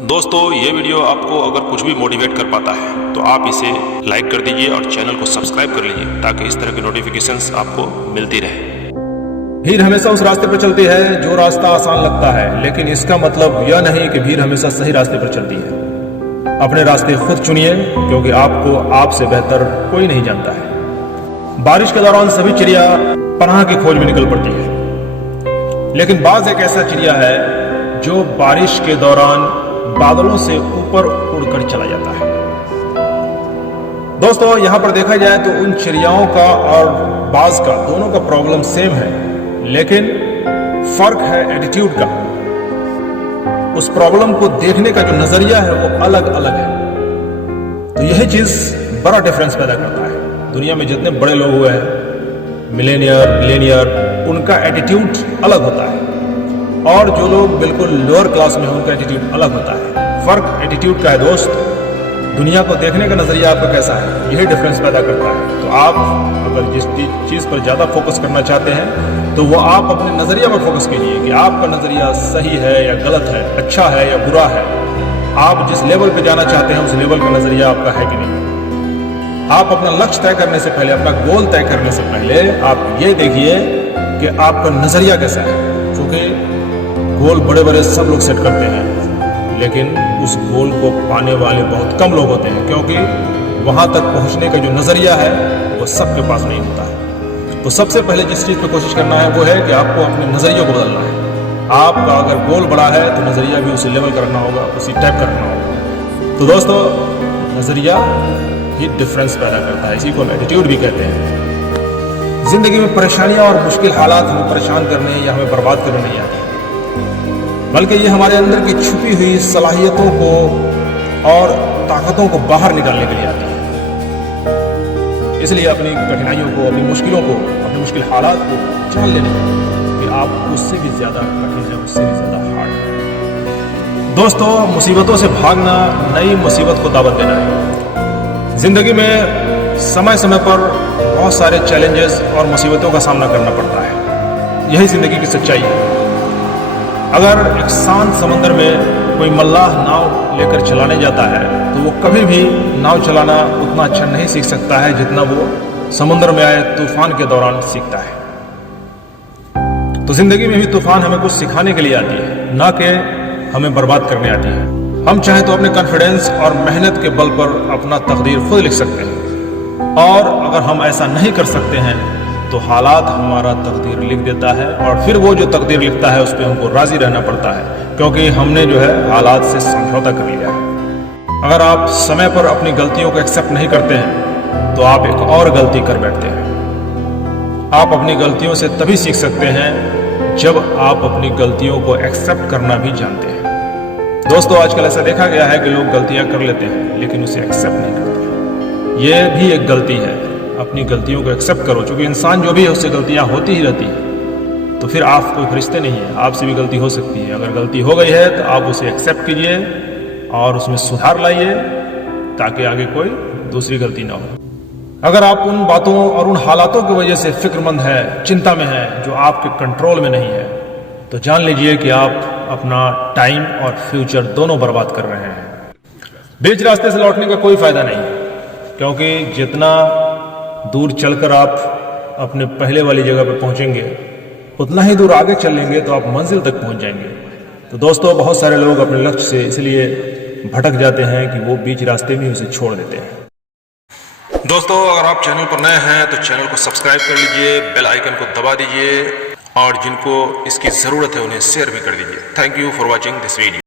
दोस्तों ये वीडियो आपको अगर कुछ भी मोटिवेट कर पाता है तो आप इसे लाइक कर दीजिए और चैनल को सब्सक्राइब कर लीजिए ताकि इस तरह की नोटिफिकेशंस आपको मिलती रहे। भीड़ हमेशा उस रास्ते पर चलती है जो रास्ता आसान लगता है, लेकिन इसका मतलब यह नहीं कि भीड़ हमेशा सही रास्ते पर चलती है। अपने रास्ते खुद चुनिए, क्योंकि आपको आपसे बेहतर कोई नहीं जानता है। बारिश के दौरान सभी चिड़िया पनाह की खोज में निकल पड़ती है, लेकिन बाज एक ऐसा चिड़िया है जो बारिश के दौरान बादलों से ऊपर उड़कर चला जाता है। दोस्तों, यहां पर देखा जाए तो उन चिड़ियाओं का और बाज का दोनों का प्रॉब्लम सेम है, लेकिन फर्क है एटीट्यूड का। उस प्रॉब्लम को देखने का जो नजरिया है वो अलग अलग है। तो यही चीज बड़ा डिफरेंस पैदा करता है। दुनिया में जितने बड़े लोग हुए हैं, मिलेनियर, उनका एटीट्यूड अलग होता है, और जो लोग बिल्कुल लोअर क्लास में हैं उनका एटीट्यूड अलग होता है। फर्क एटीट्यूड का है दोस्त। दुनिया को देखने का नजरिया आपका कैसा है, यही डिफरेंस पैदा करता है। तो आप अगर जिस चीज पर ज्यादा फोकस करना चाहते हैं तो वो आप अपने नजरिया पर फोकस कीजिए कि आपका नजरिया सही है या गलत है, अच्छा है या बुरा है। आप जिस लेवल पे जाना चाहते हैं उस लेवल का नजरिया आपका है कि नहीं। आप अपना लक्ष्य तय करने से पहले, अपना गोल तय करने से पहले आप ये देखिए कि आपका नजरिया कैसा है। क्योंकि गोल बड़े बड़े सब लोग सेट करते हैं, लेकिन उस गोल को पाने वाले बहुत कम लोग होते हैं, क्योंकि वहां तक पहुंचने का जो नजरिया है वो सबके पास नहीं होता है। तो सबसे पहले जिस चीज पे कोशिश करना है वो है कि आपको अपने नजरिए को बदलना है। आपका अगर गोल बड़ा है तो नजरिया भी उसी लेवल का रखना होगा, उसी टाइप का रखना होगा। तो दोस्तों, नजरिया ही डिफरेंस पैदा करता है। इसी को हम एटीट्यूड भी कहते हैं। जिंदगी में परेशानियां और मुश्किल हालात हमें परेशान करने या हमें बर्बाद करने नहीं आती, बल्कि ये हमारे अंदर की छुपी हुई सलाहियतों को और ताकतों को बाहर निकालने के लिए आती है। इसलिए अपनी कठिनाइयों को, अपनी मुश्किलों को, अपने मुश्किल हालात को जान लेने कि आप उससे भी ज्यादा कठिन है, उससे भी ज्यादा हार्ड है। दोस्तों, मुसीबतों से भागना नई मुसीबत को दावत देना है। जिंदगी में समय समय पर बहुत सारे चैलेंजेस और मुसीबतों का सामना करना पड़ता है। यही जिंदगी की सच्चाई है। अगर एक शांत समंदर में कोई मल्लाह नाव लेकर चलाने जाता है तो वो कभी भी नाव चलाना उतना अच्छा नहीं सीख सकता है जितना वो समुद्र में आए तूफान के दौरान सीखता है। तो जिंदगी में भी तूफान हमें कुछ सिखाने के लिए आती है, ना कि हमें बर्बाद करने आती है। हम चाहे तो अपने कॉन्फिडेंस और मेहनत के बल पर अपना तकदीर खुद लिख सकते हैं, और अगर हम ऐसा नहीं कर सकते हैं तो हालात हमारा तकदीर लिख देता है, और फिर वो जो तकदीर लिखता है उस पर हमको राजी रहना पड़ता है, क्योंकि हमने जो है हालात से समझौता कर लिया है। अगर आप समय पर अपनी गलतियों को एक्सेप्ट नहीं करते हैं तो आप एक और गलती कर बैठते हैं। आप अपनी गलतियों से तभी सीख सकते हैं जब आप अपनी गलतियों को एक्सेप्ट करना भी जानते हैं। दोस्तों, आजकल ऐसा देखा गया है कि लोग गलतियां कर लेते हैं लेकिन उसे एक्सेप्ट नहीं करते। यह भी एक गलती है। अपनी गलतियों को एक्सेप्ट करो, क्योंकि इंसान जो भी है उससे गलतियां होती ही रहती है। तो फिर आप कोई फरिश्ते नहीं है, आपसे भी गलती हो सकती है। अगर गलती हो गई है तो आप उसे एक्सेप्ट कीजिए और उसमें सुधार लाइए, ताकि आगे कोई दूसरी गलती ना हो। अगर आप उन बातों और उन हालातों की वजह से फिक्रमंद है, चिंता में है, जो आपके कंट्रोल में नहीं है, तो जान लीजिए कि आप अपना टाइम और फ्यूचर दोनों बर्बाद कर रहे हैं। बीच रास्ते से लौटने का कोई फायदा नहीं, क्योंकि जितना दूर चलकर आप अपने पहले वाली जगह पर पहुंचेंगे उतना ही दूर आगे चलेंगे तो आप मंजिल तक पहुंच जाएंगे। तो दोस्तों, बहुत सारे लोग अपने लक्ष्य से इसलिए भटक जाते हैं कि वो बीच रास्ते में उसे छोड़ देते हैं। दोस्तों, अगर आप चैनल पर नए हैं तो चैनल को सब्सक्राइब कर लीजिए, बेल आइकन को दबा दीजिए, और जिनको इसकी जरूरत है उन्हें शेयर भी कर दीजिए। Thank you for watching this video.